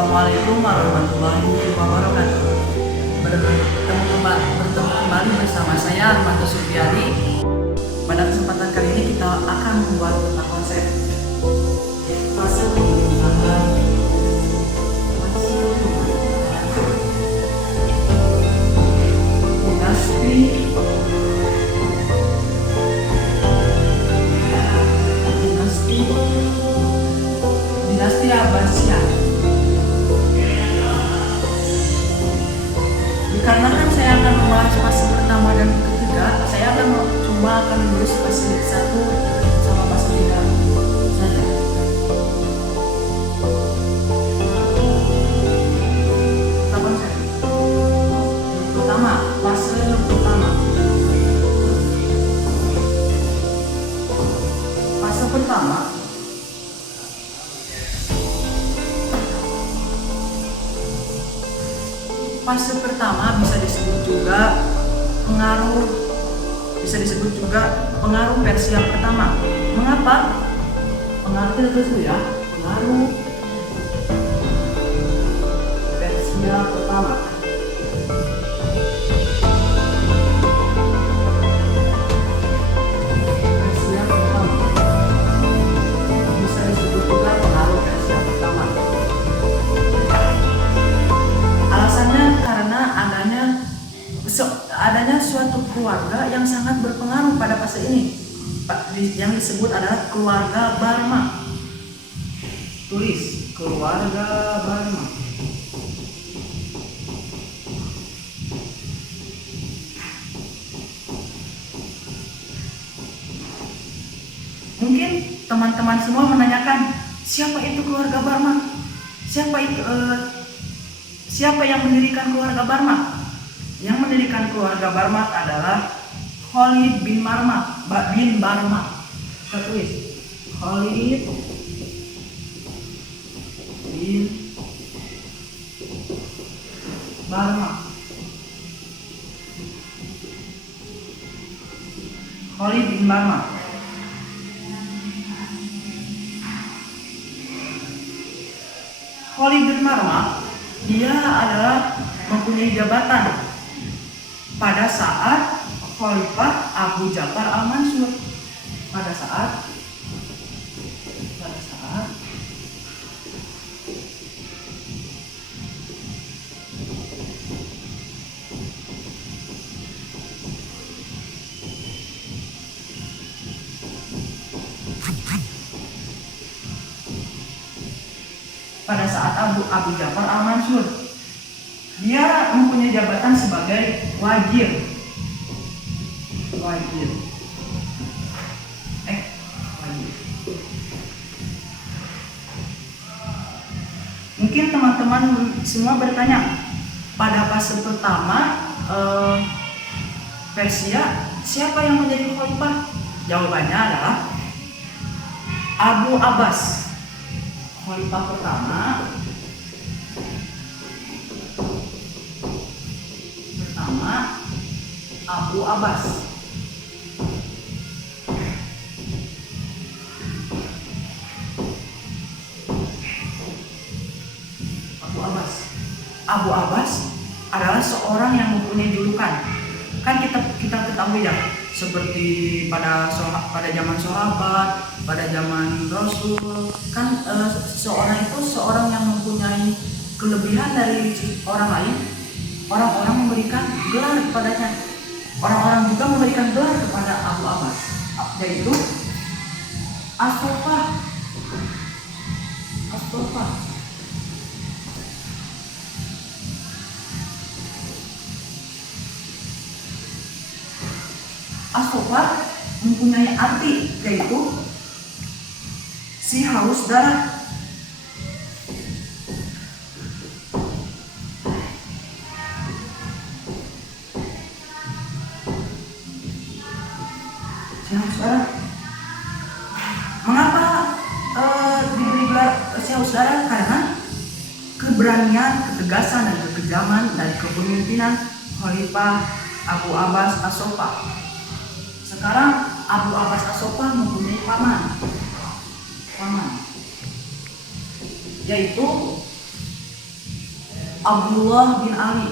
Assalamualaikum warahmatullahi wabarakatuh. Bertemu kembali bersama saya Armanto Supiadi. Pada kesempatan kali ini kita akan membuat tentang konsep fase pembentukan dinasti Abbasiyah. Dikarenakan saya akan membahas fase pertama dan ketiga, saya akan menulis fase 1 sama fase 3 saja. Konsep pertama, fase pertama. Fase pertama bisa disebut juga pengaruh Persia pertama. Mengapa? Pengaruh kita dulu ya. Pengaruh Persia pertama. Persia pertama bisa disebut juga pengaruh Persia pertama. Alasannya karena adanya suatu keluarga yang sangat berpengaruh pada fase ini, yang disebut adalah keluarga Barma. Tulis keluarga Barma. Mungkin teman-teman semua menanyakan, siapa itu keluarga Barma? Siapa yang mendirikan keluarga Barma? Yang mendirikan keluarga Barma adalah Khalid bin Barma. Kita tulis Khalid bin Barma. Khalid bin Barma. Khalid bin Barma, dia adalah mempunyai jabatan pada saat Khalifah Abu Ja'far al-Mansur. Pada saat Abu Ja'far al-Mansur, dia mempunyai jabatan sebagai wazir. Mungkin teman-teman semua bertanya, pada fase pertama Persia, siapa yang menjadi khalifah? Jawabannya adalah Abu Abbas. Khalifah pertama Abu Abbas. Abu Abbas adalah seorang yang mempunyai julukan. Kan kita ketahui ya, seperti pada zaman sahabat, pada zaman Rasul, kan seorang itu seorang yang mempunyai kelebihan dari orang lain. Orang-orang memberikan gelar kepadanya. Orang-orang juga memberikan gelar kepada Abu Abbas, yaitu As-Sofa. As-Sofa mempunyai arti, yaitu si haus darah. Mengapa diberi gelar si haus darah? Karena keberanian, ketegasan, dan kekejaman dari kepemimpinan Khalifah Abu Abbas As-Sofa. Sekarang Abu Abbas As-Sofa mempunyai paman, yaitu Abdullah bin Ali.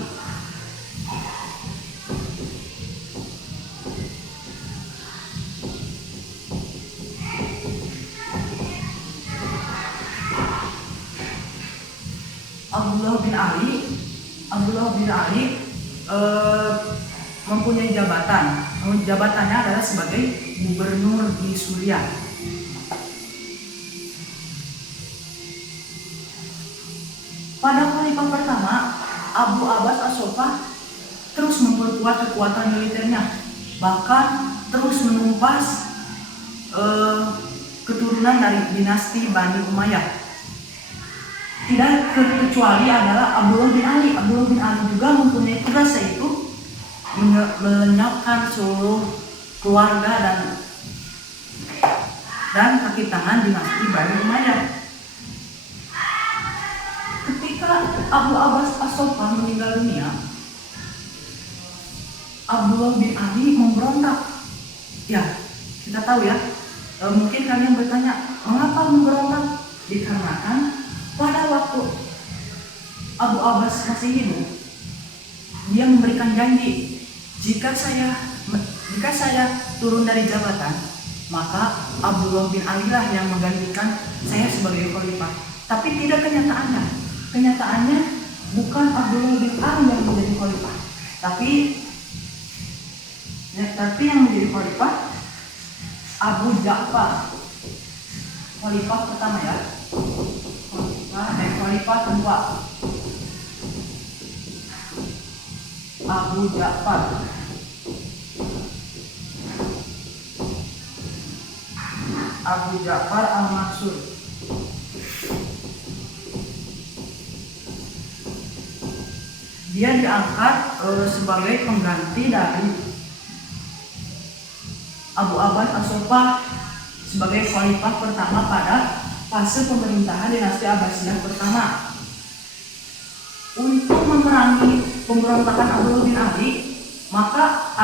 Abdullah bin Ali mempunyai jabatan. Jabatannya adalah sebagai gubernur di Suriah. Pada khalifah pertama, Abu Abbas As-Sofah terus memperkuat kekuatan militernya, bahkan terus menumpas keturunan dari dinasti Bani Umayyah. Tidak terkecuali adalah Abdullah bin Ali. Abdullah bin Ali juga mempunyai tugas, yaitu melenyapkan seluruh keluarga dan kaki tangan dinasti Bani Umayyah. Ketika Abu Abbas As-Sofah meninggal dunia, Abdullah bin Ali memberontak. Ya, kita tahu ya. Mungkin kalian bertanya, mengapa memberontak? Dikarenakan pada waktu Abu Abbas masih hidup, dia memberikan janji, jika saya turun dari jabatan, maka Abdullah bin Ali lah yang menggantikan saya sebagai khalifah. Tapi tidak kenyataannya. Kenyataannya bukan Abdullah bin Ali yang menjadi khalifah, tapi yang menjadi khalifah Abu Ja'far, khalifah pertama ya, khalifah kedua Abu Ja'far. Abu Ja'far Al-Mansur. Dia diangkat sebagai pengganti dari Abu Abbas As-Sofah sebagai khalifah pertama pada fase pemerintahan dinasti Abbasiyah pertama. Untuk memerangi pemberontakan Abdullah bin Ali, maka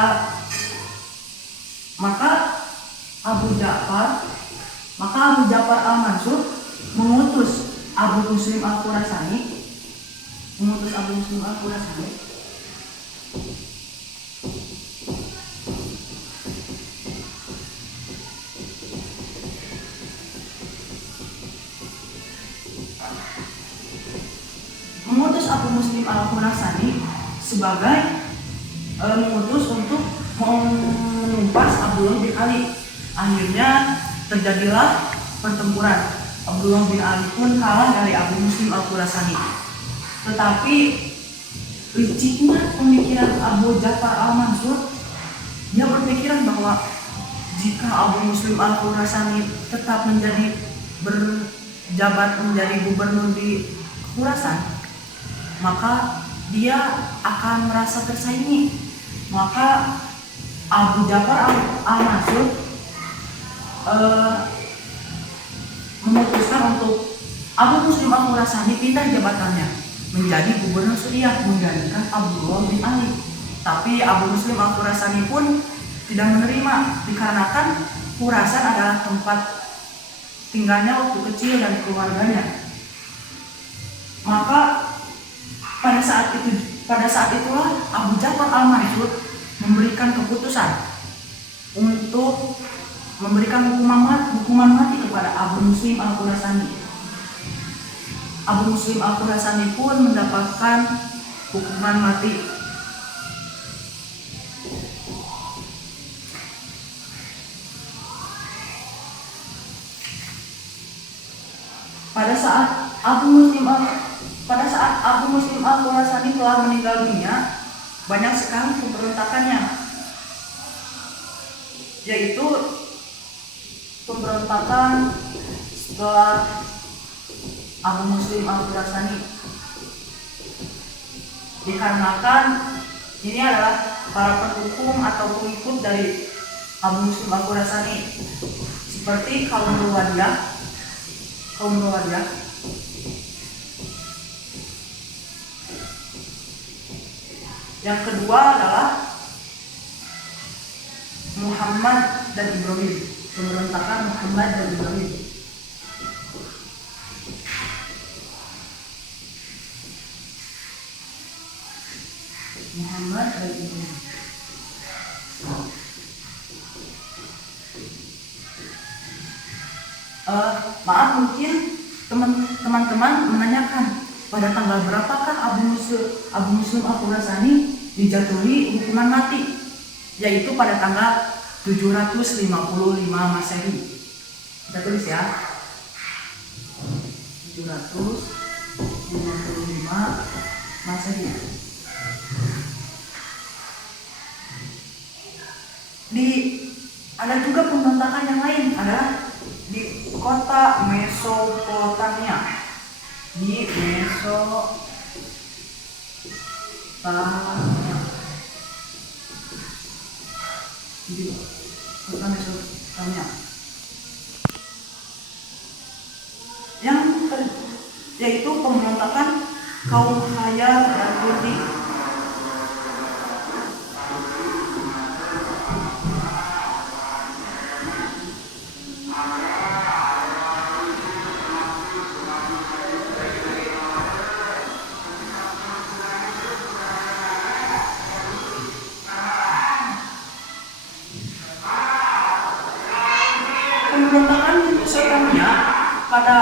Abu Ja'far Al-Mansur mengutus Abu Muslim Al-Khurasani sebagai mengutus untuk menumpas Abdullah bin Ali. Akhirnya terjadilah pertempuran. Abdullah bin Ali pun kalah dari Abu Muslim Al-Khurasani. Tetapi liciknya pemikiran Abu Ja'far Al-Mansur, dia berpikiran bahwa jika Abu Muslim Al-Khurasani tetap berjabat menjadi gubernur di Khurasan, maka dia akan merasa tersaingi. Maka Abu Ja'far Al-Mansur memutuskan untuk Abu Muslim Al-Khurasani pindah jabatannya menjadi gubernur Suriah menggantikan Abdullah bin Ali. Tapi Abu Muslim Al-Khurasani pun tidak menerima, dikarenakan Khurasan adalah tempat tinggalnya waktu kecil dan keluarganya. Maka pada saat itulah Abu Ja'far Al-Mansur memberikan keputusan untuk memberikan hukuman mati kepada Abu Muslim Al-Khurasani. Abu Muslim Al-Khurasani pun mendapatkan hukuman mati. Pada saat Abu Muslim Al-Khurasani telah meninggal dunia, banyak sekali pemberontakannya, yaitu pemberontakan setelah Abu Muslim Al-Khurasani. Dikarenakan ini adalah para pendukung atau pengikut dari Abu Muslim Al-Khurasani, seperti kaum Rawadiyah. Yang kedua adalah Muhammad dan Ibrahim, pemberontakan Muhammad dan Ibrahim. cari ini. Maaf, mungkin teman-teman menanyakan pada tanggal berapakah Abu Muslim Al-Khurasani dijatuhi hukuman mati, yaitu pada tanggal 755 Masehi. Kita tulis ya, 755 Masehi. Ada juga pemberontakan yang lain, ada di kota Mesopotamia. Di Mesopotamia. Di kota Mesopotamia. Yaitu pemberontakan kaum Hayar dan Kurdi. Pemberontakan di Mesopotamia pada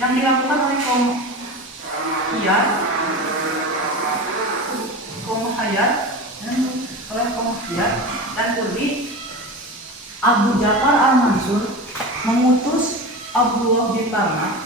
yang dilakukan oleh kaum Hayar dan Kurdi. Abu Ja'far Al-Mansur mengutus Abdullah bin Marmah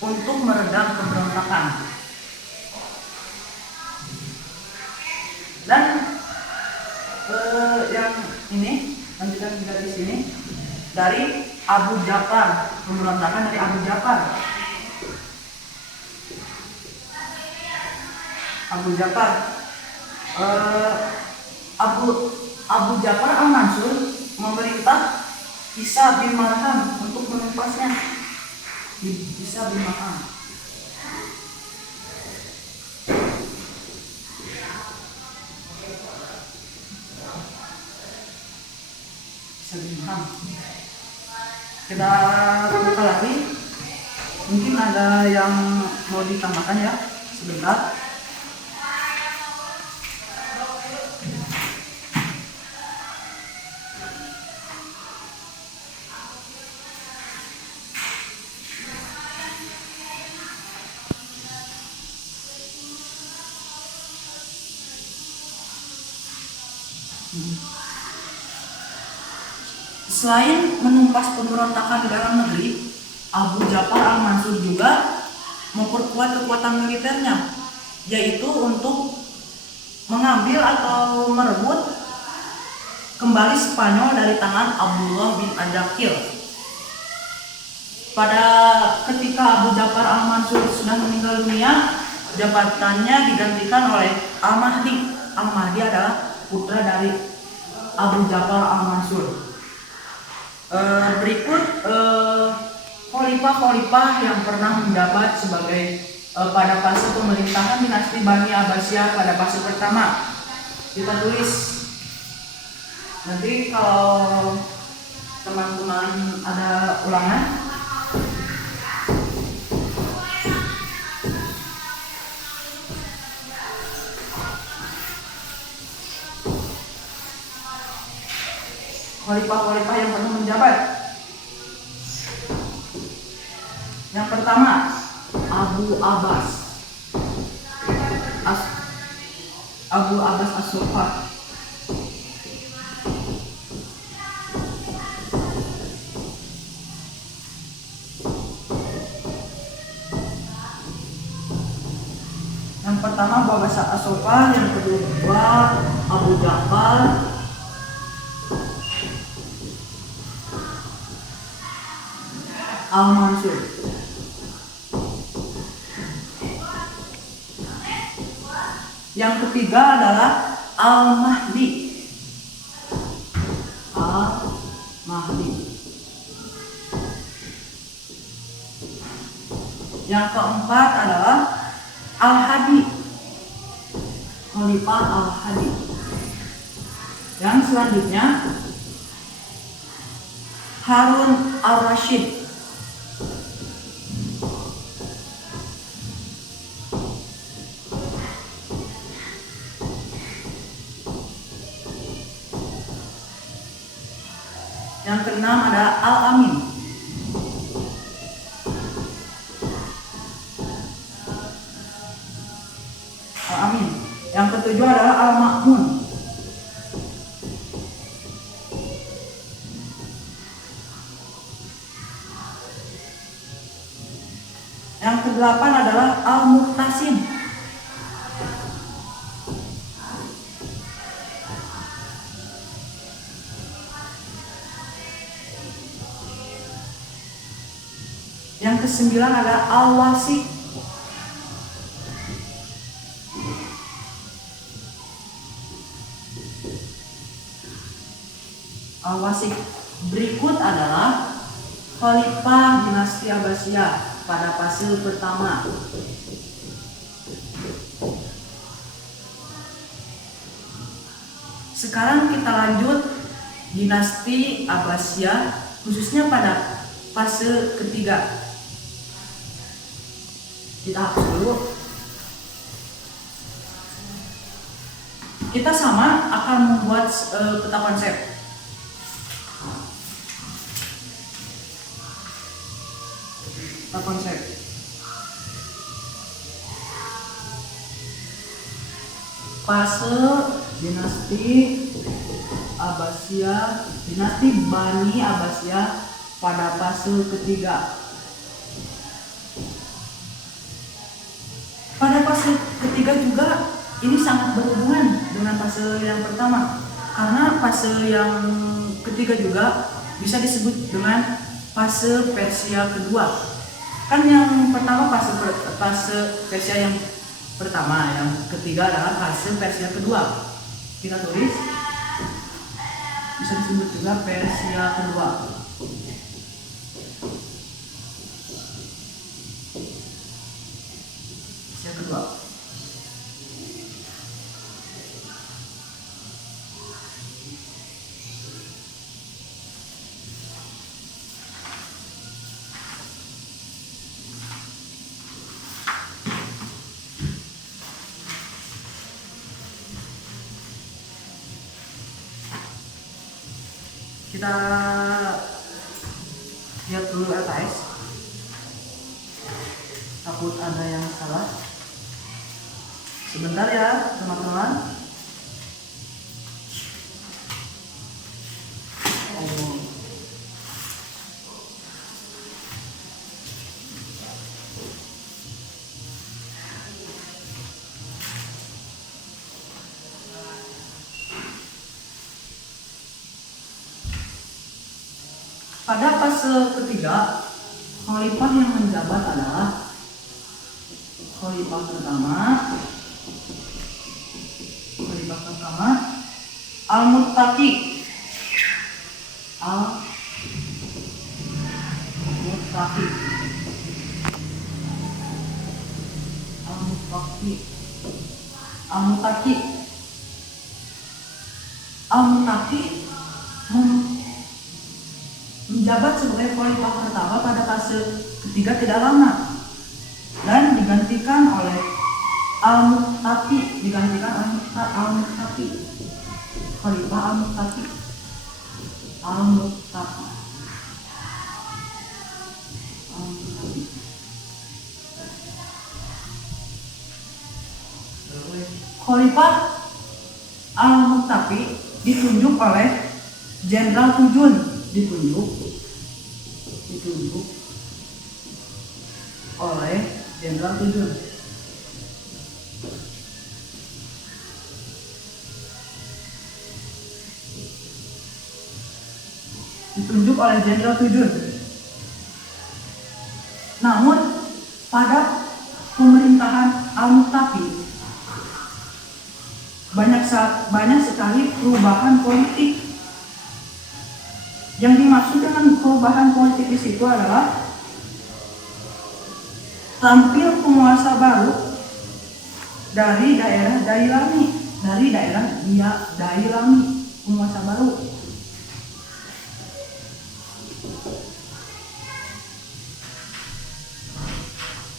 untuk meredam pemberontakan. Dan yang ini lanjutan juga di sini dari Abu Ja'far, pemberontakan dari Abu Ja'far. Abu Ja'far Al-Mansur memerintah Isa bin Marham untuk menumpasnya. Isa bin Marham. Kita buka lagi. Mungkin ada yang mau ditambahkan ya, sebentar. Selain menumpas pemberontakan di dalam negeri, Abu Ja'far Al-Mansur juga memperkuat kekuatan militernya, yaitu untuk mengambil atau merebut kembali Spanyol dari tangan Abdullah bin Adzakir. Pada ketika Abu Ja'far Al-Mansur sudah meninggal dunia, jabatannya digantikan oleh Al-Mahdi. Al-Mahdi adalah putra dari Abu Ja'far Al-Mansur. Berikut khalifah-khalifah yang pernah menjabat sebagai pada fase pemerintahan dinasti Bani Abbasiyah pada fase pertama. Kita tulis nanti kalau teman-teman ada ulangan. Khalifah-khalifah yang pernah menjabat. Yang pertama, Abu Abbas As-Suffah. Yang pertama Abu Abbas As-Suffah, yang kedua Abu Ja'far Al-Mansur. Yang ketiga adalah Al-Mahdi. Yang keempat adalah Al-Hadi, Khalifah Al-Hadi. Yang selanjutnya Harun Ar-Rasyid. Yang keenam adalah Al-Amin. Al-Amin. Yang ketujuh adalah Al-Ma'mun. Yang kedelapan adalah Al-Muhtasim. Yang kesembilan adalah Al-Wasik. Al-Wasik. Berikut adalah Khalifah dinasti Abbasiyah pada fase pertama. Sekarang kita lanjut dinasti Abbasiyah, khususnya pada fase ketiga. Kita hapus dulu. Kita sama akan membuat peta konsep. Peta konsep. Fase dinasti Abbasiyah, dinasti Bani Abbasiyah pada fase ketiga. Pada fase ketiga juga ini sangat berhubungan dengan fase yang pertama, karena fase yang ketiga juga bisa disebut dengan fase Persia kedua. Kan yang pertama fase Persia yang pertama, yang ketiga adalah fase Persia kedua. Kita tulis, bisa disebut juga Persia kedua. Persia kedua. Kita lihat dulu LKS, takut ada yang salah. Sebentar ya teman-teman. Pada fase ketiga, khalifah yang menjabat adalah khalifah pertama Al-Muttaqi. Al-Muttaqi. Al-Muttaqi. Al-Muttaqi. Al-Muttaqi menjabat sebagai khalifah pertama pada fase ketiga tidak lama dan digantikan oleh Al-Muttaqi, Khalifah Al-Muttaqi. Khalifah Al-Muttaqi ditunjuk oleh Jenderal Tujun, ditunjuk oleh Jenderal Tujun. Namun pada pemerintahan Al-Muttaqi banyak sekali perubahan politik. Yang dimaksud dengan perubahan politik di situ adalah tampil penguasa baru dari daerah Dailami, Dailami, penguasa baru.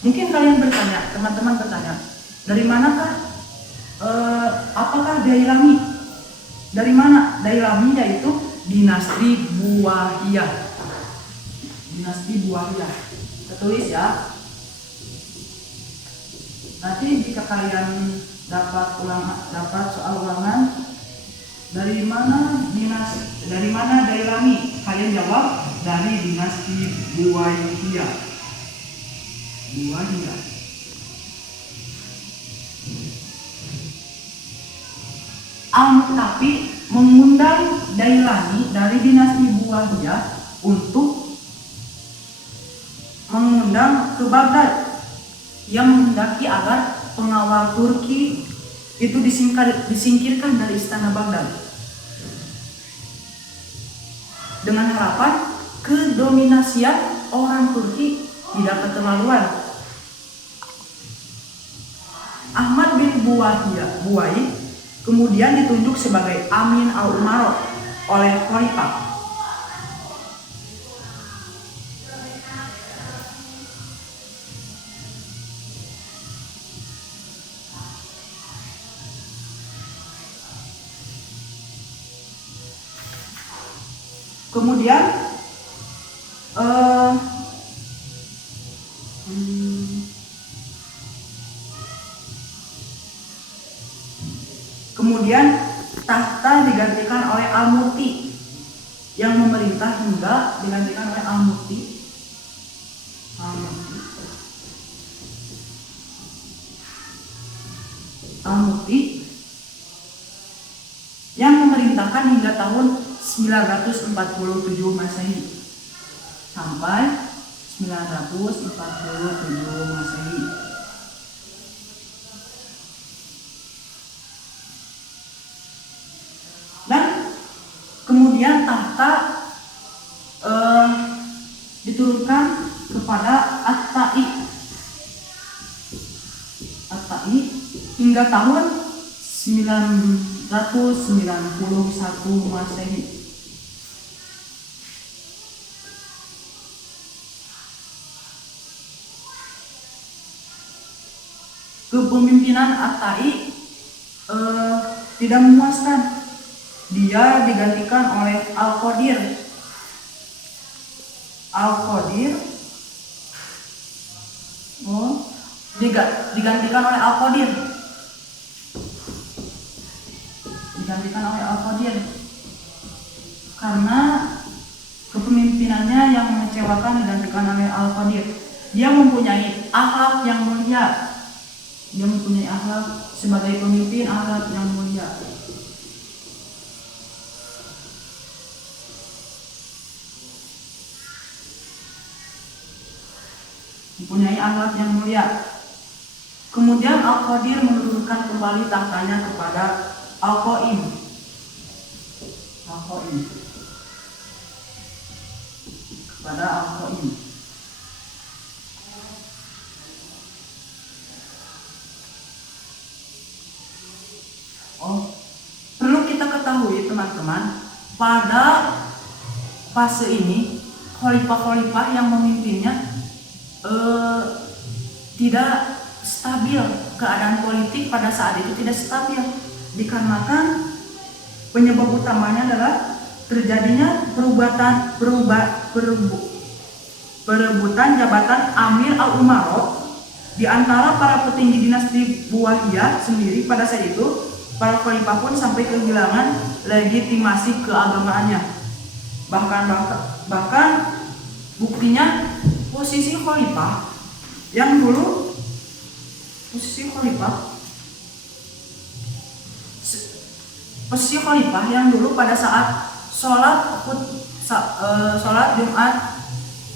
Mungkin kalian bertanya, teman-teman bertanya, dari manakah? Apakah Dailami? Dari mana? Dailami yaitu dinasti Buahiyah. Dinasti Buahiyah. Tertulis ya. Nanti jika kalian dapat soal ulangan, dari mana Dailami? Kalian jawab dari dinasti Buahiyah. Tapi mengundang Dailami dari dinasti Buahiyah untuk mengundang ke Baghdad. Ia menghendaki agar pengawal Turki itu disingkirkan dari istana Baghdad dengan harapan kedominasian orang Turki tidak keterlaluan. Ahmad bin Buai kemudian ditunjuk sebagai Amin al-Umaro oleh Khalifah. Kemudian tahta digantikan oleh Al-Muti yang memerintah hingga digantikan oleh Al-Muti yang memerintahkan hingga tahun 947 Masehi sampai 947 Masehi. Dan kemudian tahta diturunkan kepada At-Tai hingga tahun 991 Masehi. Kepemimpinan At-Tai tidak memuaskan. Dia digantikan oleh Al-Qadir. Digantikan oleh Al-Qadir karena kepemimpinannya yang mengecewakan. Digantikan oleh Al-Qadir. Dia mempunyai akhlak yang mulia. Sebagai pemimpin, akhlak yang mulia. Kemudian Al-Qadir menurunkan kembali tahtanya kepada Al-Qaim. Perlu kita ketahui teman-teman, pada fase ini khalifah-khalifah yang memimpinnya tidak stabil. Keadaan politik pada saat itu tidak stabil, dikarenakan penyebab utamanya adalah terjadinya perebutan jabatan Amir al-Umaro di antara para petinggi dinasti Buahiyah sendiri. Pada saat itu para khalifah pun sampai kehilangan legitimasi keagamaannya. Bahkan buktinya posisi khalifah yang dulu pada saat sholat Jumat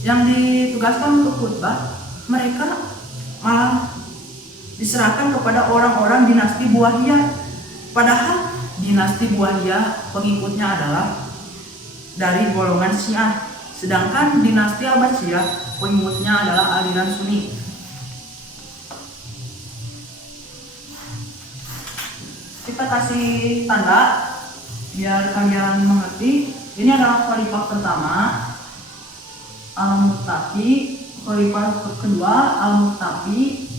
yang ditugaskan untuk khutbah, mereka malah diserahkan kepada orang-orang dinasti Buahiyah. Padahal dinasti Buahiyah pengikutnya adalah dari golongan Syiah, sedangkan dinasti Abbasiyah pengikutnya adalah aliran Sunni. kita kasih tanda biar kalian mengerti. Ini adalah khalifah pertama Al-Muqtafi, khalifah kedua Al-Muqtafi,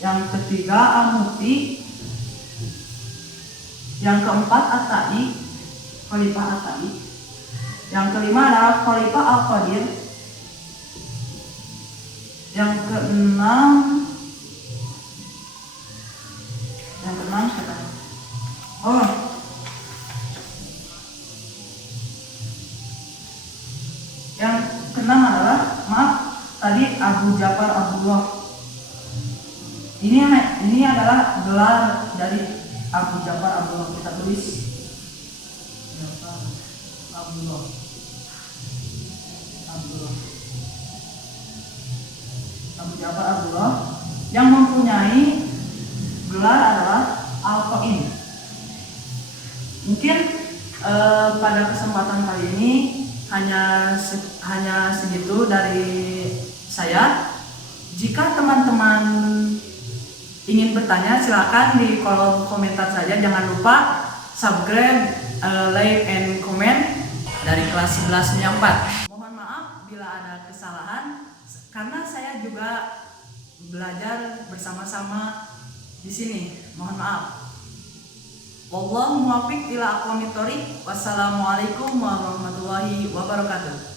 yang ketiga Al-Mufti, yang keempat At-Tai, khalifah At-Tai, yang kelima adalah khalifah Al-Qadir, yang keenam siapa? Oh, yang keenam adalah, maaf tadi, Abu Ja'far Abdullah. Ini adalah gelar dari Abu Ja'far Abdullah. Kita tulis Ja'far Abdullah. Abu Ja'far Abdullah yang mempunyai gelar adalah Al-Qaim. Mungkin pada kesempatan kali ini hanya segitu dari saya. Jika teman-teman ingin bertanya, silakan di kolom komentar saja. Jangan lupa subscribe, like, and comment dari kelas 11-4. Mohon maaf bila ada kesalahan, karena saya juga belajar bersama-sama di sini. Mohon maaf. Wallahu muwaffiq ila aqwamit thoriq. Wassalamualaikum warahmatullahi wabarakatuh.